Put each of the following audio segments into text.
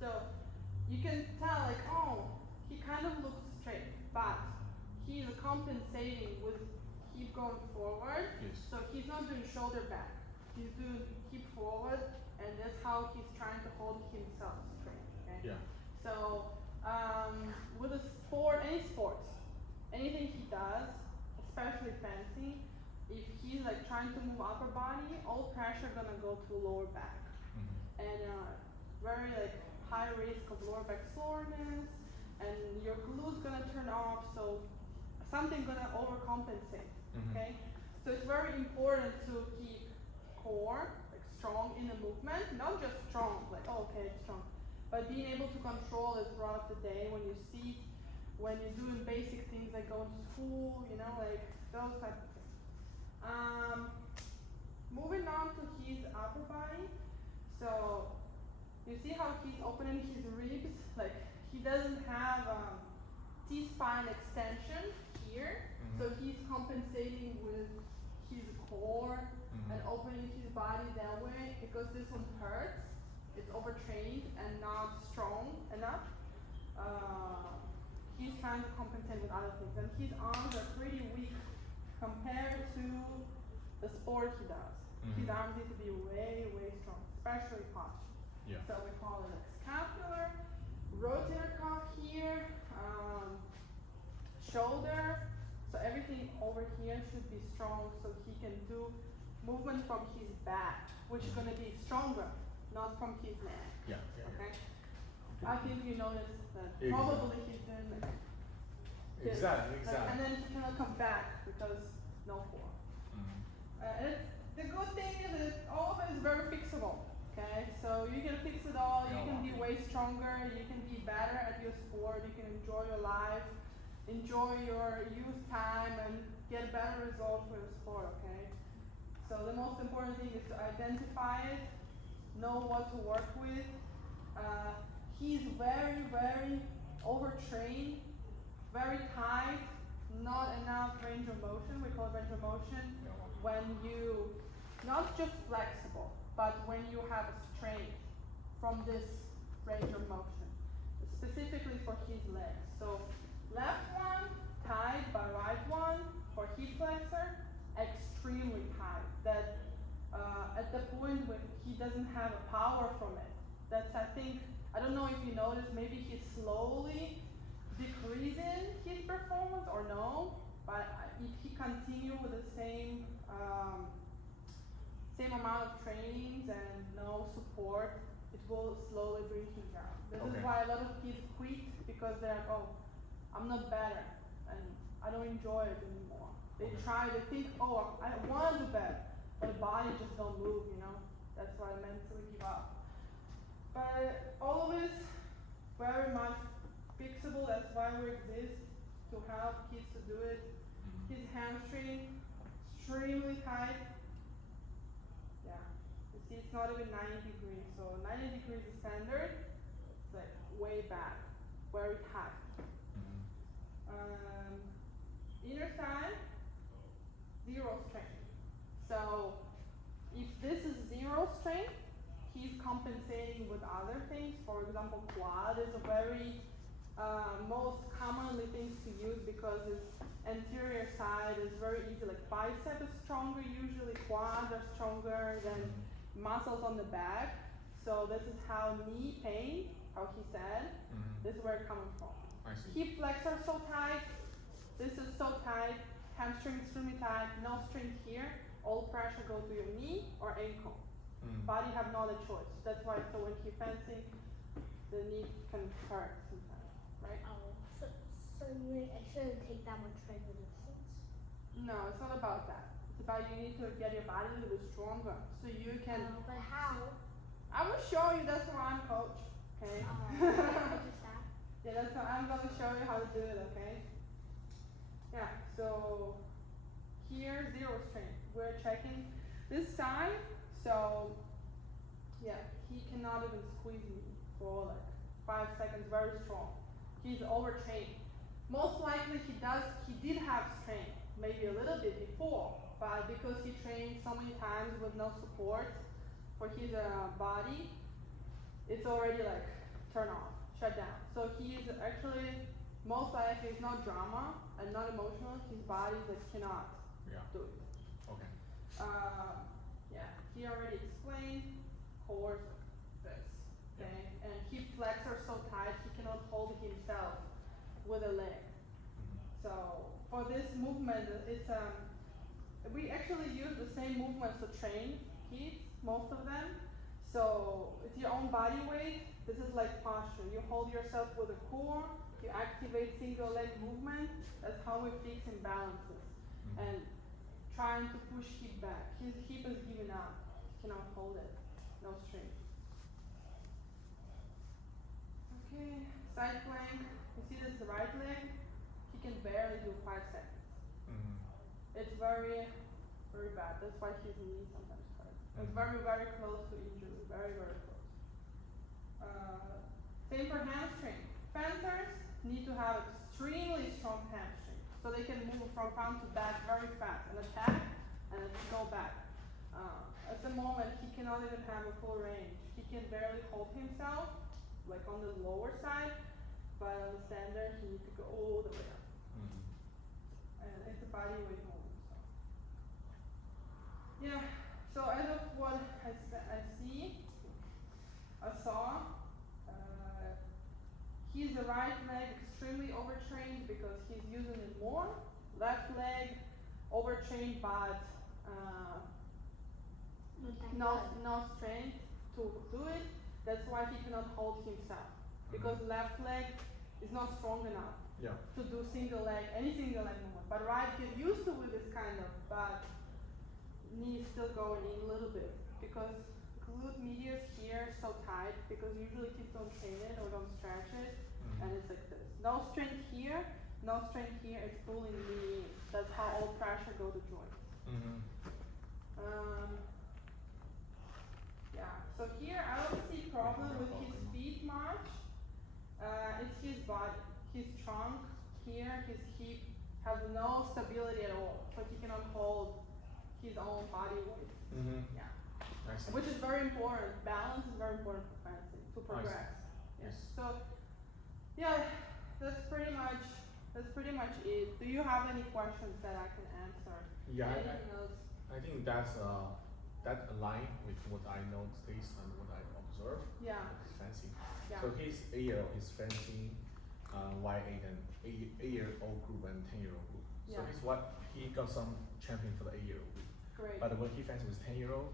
So you can tell like, oh, he kind of looks straight, but he's compensating with keep going forward. Yes. So he's not doing shoulder back. He's doing hip forward, and that's how he's trying to hold himself straight. Okay. Yeah. So with a sport, any sports, anything he does, especially fencing, if he's like trying to move upper body, all pressure gonna go to lower back, and very like high risk of lower back soreness, and your glute's gonna turn off, so something gonna overcompensate. Okay, so it's very important to keep core like strong in the movement, not just strong, like oh, okay, it's strong, but being able to control it throughout the day when you sit, when you're doing basic things like going to school, you know, like those type of things. Moving on to his upper body, so you see how he's opening his ribs, like he doesn't have T-spine extension here, so he's compensating with his core and opening his body that way because this one hurts. It's overtrained and not strong enough. He's trying to compensate with other things, and his arms are pretty weak compared to the sport he does. His arms need to be way, way strong, especially posture. Yeah. So we call it like scapular, rotator cuff here, shoulder. So everything over here should be strong so he can do movement from his back, which is gonna be stronger, not from his neck. Yeah. Okay. I think you noticed that Exactly. probably he's doing like this. Exactly. And then he cannot come back because no core. And it's, the good thing is that all of it is very fixable. Okay, so you can fix it all. You can be way stronger. You can be better at your sport. You can enjoy your life, enjoy your youth time, and get better results for your sport. Okay. So the most important thing is to identify it, know what to work with. He's very, very overtrained, very tight, not enough range of motion. We call it range of motion when you not just flexible, but when you have a strength from this range of motion, specifically for his legs. So left one tight, but right one for hip flexor extremely tight. That at the point when he doesn't have a power from it. That's I think I don't know if you noticed. Maybe he's slowly decreasing his performance or no. But if he continue with the same amount of trainings and no support, it will slowly bring him down. This is why a lot of kids quit because they're like, oh, I'm not better and I don't enjoy it anymore. They try, they think, oh, I want to do better, but the body just don't move, you know. That's why I mentally give up. But all of this very much fixable. That's why we exist, to help kids to do it. His hamstring extremely tight. Yeah, you see it's not even 90 degrees. So 90 degrees is standard. It's like way back, very tight. Inner thigh, zero strength. So if this is zero strength, he's compensating with other things. For example, quad is a very most commonly things to use because its anterior side is very easy. Like bicep is stronger usually, quads are stronger than muscles on the back. So this is how knee pain, how he said, this is where it comes from. I see. Hip flexor so tight, this is so tight, hamstring extremely tight, no strength here, all pressure goes to your knee or ankle. Body have not a choice. That's why so when you're fencing, the knee can hurt sometimes, right? Oh, so like I shouldn't take that much range of distance? No, it's not about that. It's about you need to get your body a little bit stronger so you can. But how? I will show you. That's why I'm coach. Okay. Yeah, that's why I'm gonna show you how to do it. Okay. Yeah. So here zero strength. We're checking this side. So yeah, he cannot even squeeze me for like 5 seconds. Very strong. He's overtrained. Most likely he did have strength, maybe a little bit before, but because he trained so many times with no support for his body, it's already like turn off, shut down. So he's actually most likely it's not drama and not emotional. His body just cannot do it. Okay. Yeah, he already explained core this, okay? And hip flexor so tight he cannot hold himself with a leg. So for this movement, it's we actually use the same movements to train kids, most of them. So it's your own body weight. This is like posture. You hold yourself with a core. You activate single leg movement. That's how we fix imbalances. And trying to push hip back. His hip is giving up. He cannot hold it. No strength. Okay, side plank. You see this right leg? He can barely do 5 seconds. It's very, very bad. That's why his knee sometimes hurts. It's very, very close to injury. Very, very close. Same for hamstring. Fencers need to have extremely strong hamstring. So they can move from front to back very fast and attack and then go back. At the moment, he cannot even have a full range. He can barely hold himself, like on the lower side, but on the standard, he needs to go all the way up. And it's a body weight movement, so. Yeah, so as of what I saw, his right leg extremely overtrained because he's using it more. Left leg overtrained, but no strength to do it. That's why he cannot hold himself. Because left leg is not strong enough to do any single leg movement. But right get used to with this kind of, but knee is still going in a little bit. Because glute medius here is so tight, because usually kids don't train it or don't stretch it, and it's like this. No strength here, it's pulling the knee in. That's how all pressure go to joints. Yeah, so here I don't see problem with his feet much. It's his body, his trunk here, his hip has no stability at all, so he cannot hold his own body weight. Yeah. Which is very important. Balance is very important for fencing to progress. Yes. So yeah, that's pretty much it. Do you have any questions that I can answer? Yeah, Anything else? I think that's that align with what I noticed and what I observed. Yeah. With fencing. Yeah. So he's 8-year-old, he's fencing Y8 and 8-year-old group and 10-year-old group. So Yeah. he's what he got some champion for the 8-year-old group. Great. But when he fencing with 10-year-old,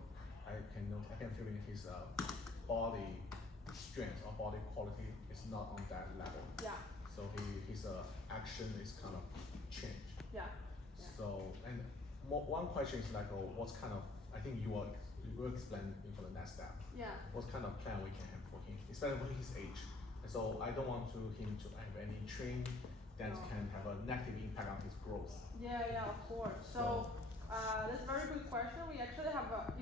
I can feel in his body strength or body quality is not on that level. Yeah. So his action is kind of changed. Yeah. So and one question is like, what's kind of, I think you will explain for the next step. Yeah. What kind of plan we can have for him, especially for his age. And so I don't want him to have any training that can have a negative impact on his growth. Yeah, of course. So that's a very good question. We actually have